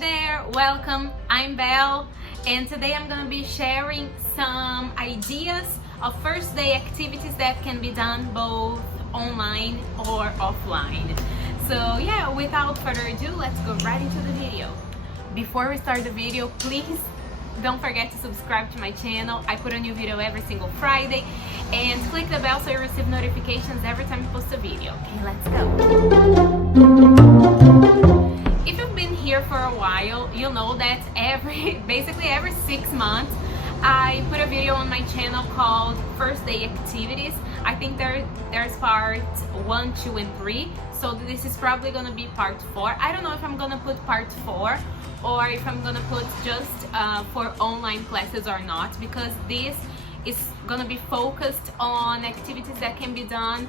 there, welcome. I'm Belle, and today I'm gonna be sharing some ideas of first day activities that can be done both online or offline. So yeah, without further ado, let's go right into the video. Before we start the video, please don't forget to subscribe to my channel. I put a new video every single Friday, and click the bell so you receive notifications every time I post a video. Okay, let's go. If you've been here for a while, you'll know that basically every 6 months I put a video on my channel called First Day Activities. I think there's part 1, 2, and 3. So this is probably gonna be part 4. I don't know if I'm gonna put part 4 or if I'm gonna put just for online classes or not, because this is gonna be focused on activities that can be done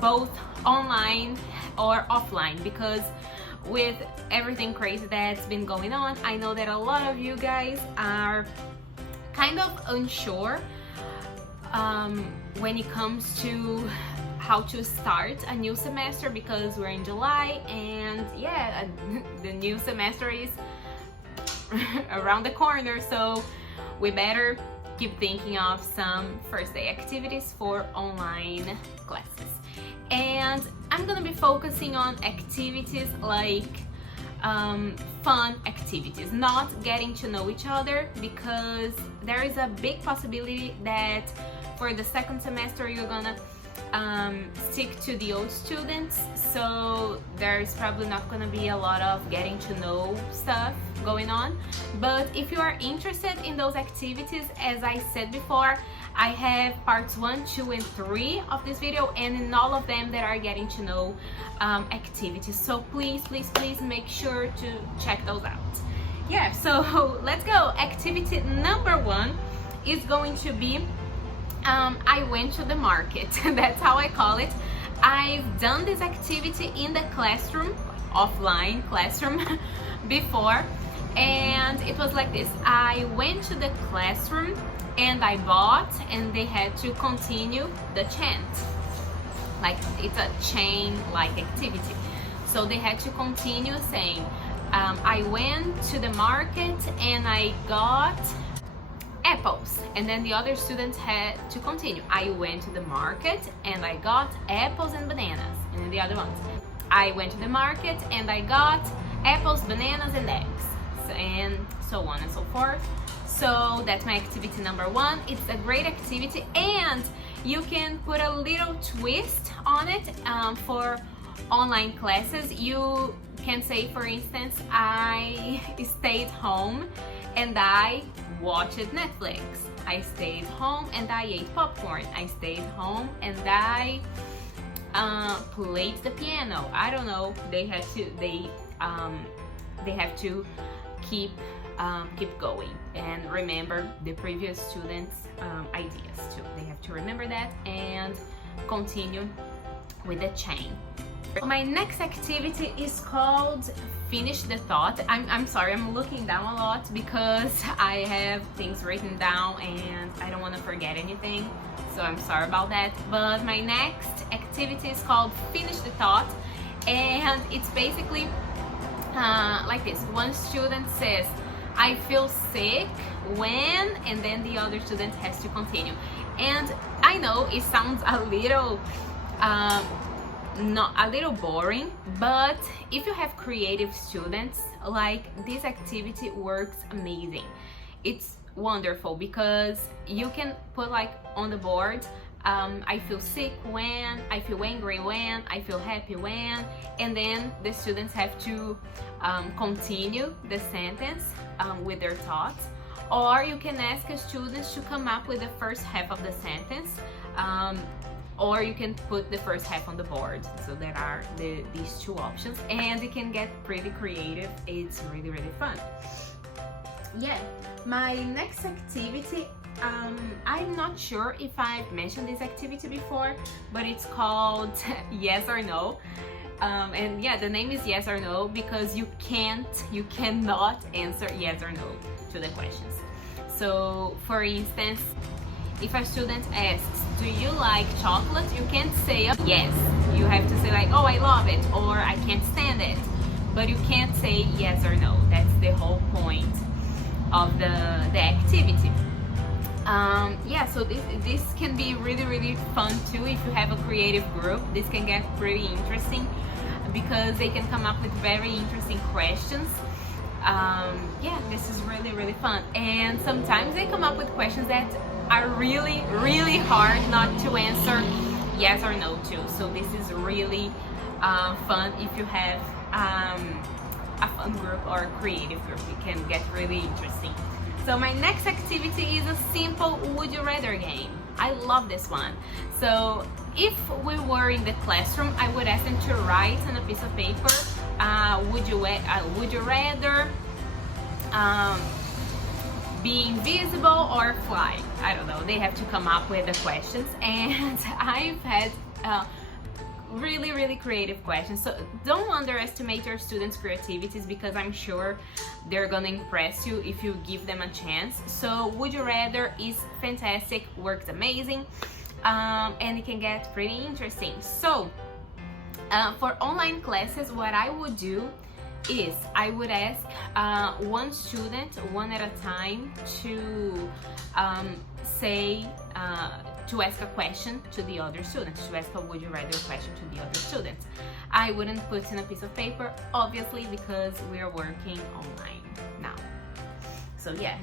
both online or offline, because with everything crazy that's been going on, I know that a lot of you guys are kind of unsure when it comes to how to start a new semester, because we're in July and yeah, the new semester is around the corner, so we better keep thinking of some first day activities for online classes. And I'm gonna be focusing on activities like fun activities, not getting to know each other, because there is a big possibility that for the second semester you're gonna stick to the old students, so there's probably not gonna be a lot of getting to know stuff going on. But if you are interested in those activities, as I said before, I have parts 1, 2, and 3 of this video, and in all of them there are getting to know activities, so please make sure to check those out. Yeah, so let's go. Activity number 1 is going to be I went to the market. That's how I call it. I've done this activity in the classroom, offline classroom before, and it was like this. I went to the classroom and I bought, and they had to continue the chant. Like, it's a chain like activity, so they had to continue saying I went to the market and I got apples, and then the other students had to continue. I went to the market and I got apples and bananas, and then the other ones, I went to the market and I got apples, bananas, and eggs, and so on and so forth. So that's my activity number 1. It's a great activity, and you can put a little twist on it for online classes. You can say, for instance, I stayed home and I watched Netflix. I stayed home and I ate popcorn. I stayed home and I played the piano. I don't know. They have to keep going and remember the previous students' ideas too. They have to remember that and continue with the chain. My next activity is called Finish the Thought. I'm sorry, I'm looking down a lot because I have things written down and I don't want to forget anything, so I'm sorry about that. But my next activity is called Finish the Thought, and it's basically like this. One student says, I feel sick when, and then the other student has to continue. And I know it sounds a little not a little boring, but if you have creative students, like, this activity works amazing. It's wonderful because you can put like on the board, I feel sick when, I feel angry when, I feel happy when, and then the students have to continue the sentence with their thoughts. Or you can ask students to come up with the first half of the sentence, or you can put the first half on the board. So there are these two options, and it can get pretty creative. It's really fun. Yeah, my next activity, I'm not sure if I've mentioned this activity before, but it's called Yes or No. And yeah, the name is Yes or No because you cannot answer yes or no to the questions. So for instance, if a student asks, do you like chocolate? You can't say yes. You have to say like, oh, I love it, or I can't stand it. But you can't say yes or no. of the activity. Yeah, so this can be really fun too. If you have a creative group, this can get pretty interesting because they can come up with very interesting questions. Yeah, this is really fun, and sometimes they come up with questions that are really hard not to answer yes or no to. So this is really fun if you have a fun group or a creative group. It can get really interesting. So my next activity is a simple would you rather game. I love this one. So if we were in the classroom, I would ask them to write on a piece of paper, would you rather be invisible or fly? I don't know, they have to come up with the questions, and I've had really creative questions. So don't underestimate your students' creativities, because I'm sure they're gonna impress you if you give them a chance. So would you rather is fantastic, works amazing, and it can get pretty interesting. So for online classes, what I would do is I would ask one student one at a time to to ask a question to the other students, to ask a would you rather question to the other students. I wouldn't put in a piece of paper, obviously, because we're working online now. So yeah,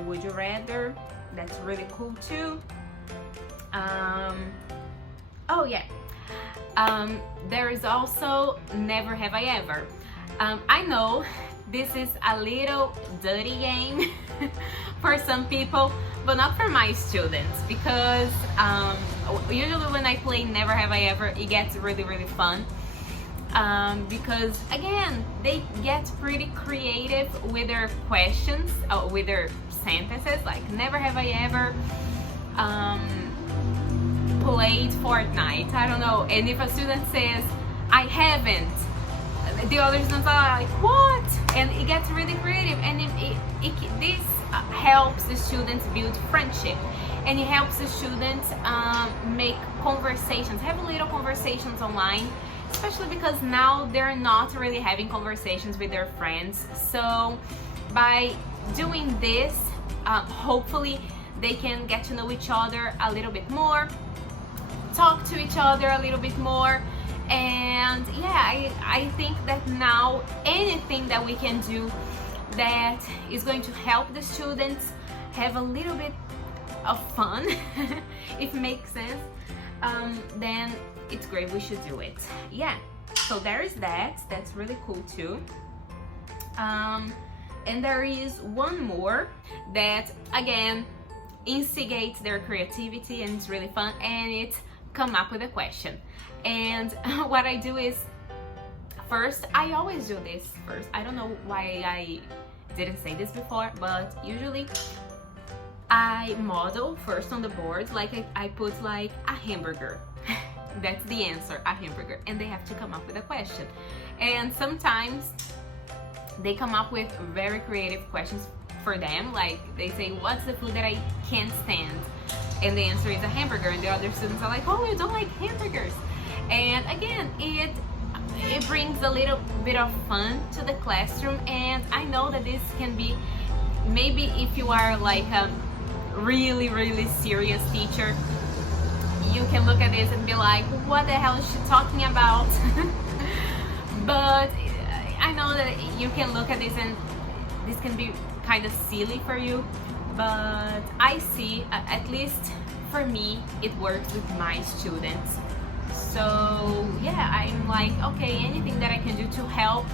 would you rather, that's really cool too. Oh yeah, there is also never have I ever. I know this is a little dirty game for some people, but not for my students, because usually when I play never have I ever, it gets really fun, because again, they get pretty creative with their questions, with their sentences, like never have I ever played Fortnite, I don't know, and if a student says I haven't, the other students are like, what? And it gets really creative, and this helps the students build friendship, and it helps the students make conversations, have little conversations online, especially because now they're not really having conversations with their friends. So by doing this, hopefully they can get to know each other a little bit more, talk to each other a little bit more. And yeah, I think that now anything that we can do that is going to help the students have a little bit of fun, if it makes sense, then it's great, we should do it. Yeah, so there is that, that's really cool too. And there is one more that again instigates their creativity, and it's really fun, and it's come up with a question. And what I do is, first, I always do this first. I don't know why I didn't say this before, but usually I model first on the board, like I put like a hamburger. That's the answer, a hamburger, and they have to come up with a question. And sometimes they come up with very creative questions for them, like they say, what's the food that I can't stand? And the answer is a hamburger, and the other students are like, oh, you don't like hamburgers? And again, it brings a little bit of fun to the classroom. And I know that this can be, maybe if you are like a really serious teacher, you can look at this and be like, what the hell is she talking about? But I know that you can look at this and this can be kind of silly for you, but I see, at least for me, it works with my students. So yeah, I'm like, okay, anything that I can do to help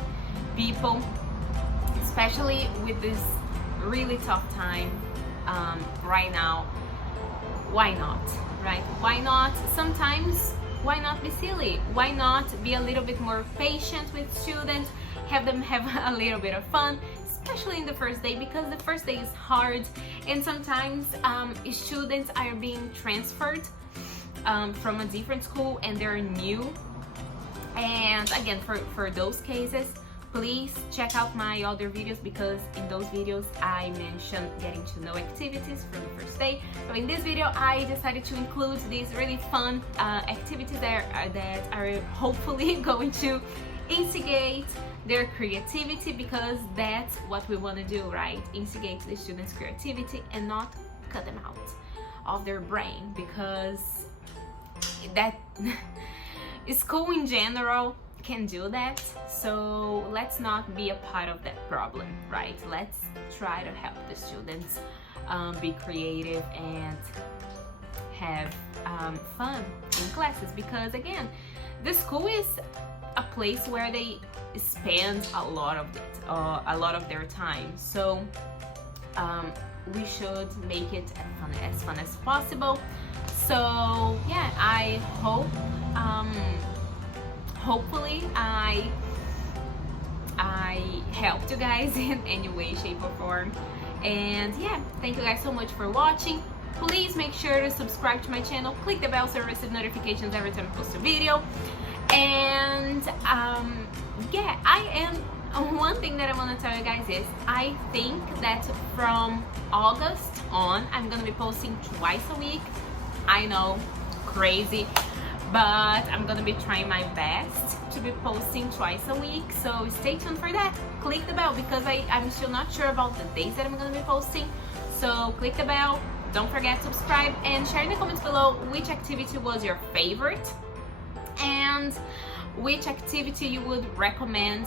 people, especially with this really tough time right now, why not, right? Why not? Sometimes, why not be silly? Why not be a little bit more patient with students, have them have a little bit of fun, especially in the first day, because the first day is hard, and sometimes students are being transferred from a different school and they're new. And again, for those cases, please check out my other videos, because in those videos I mentioned getting to know activities for the first day. So in this video I decided to include these really fun activities that are hopefully going to instigate their creativity, because that's what we want to do, right? Instigate the students' creativity and not cut them out of their brain, because that school in general can do that. So let's not be a part of that problem, right? Let's try to help the students be creative and have fun in classes, because again, the school is a place where they spend a lot of their time. So we should make it as fun as possible. So yeah, I hope hopefully I helped you guys in any way, shape or form. And yeah, thank you guys so much for watching. Please make sure to subscribe to my channel, click the bell so you receive notifications every time I post a video. And yeah, one thing that I want to tell you guys is I think that from August on I'm gonna be posting twice a week. I know, crazy, but I'm gonna be trying my best to be posting twice a week, so stay tuned for that. Click the bell, because I'm still not sure about the days that I'm gonna be posting. So click the bell, don't forget to subscribe, and share in the comments below which activity was your favorite and which activity you would recommend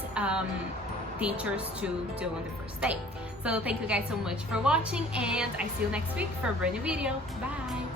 teachers to do on the first day. So thank you guys so much for watching, and I see you next week for a brand new video. Bye!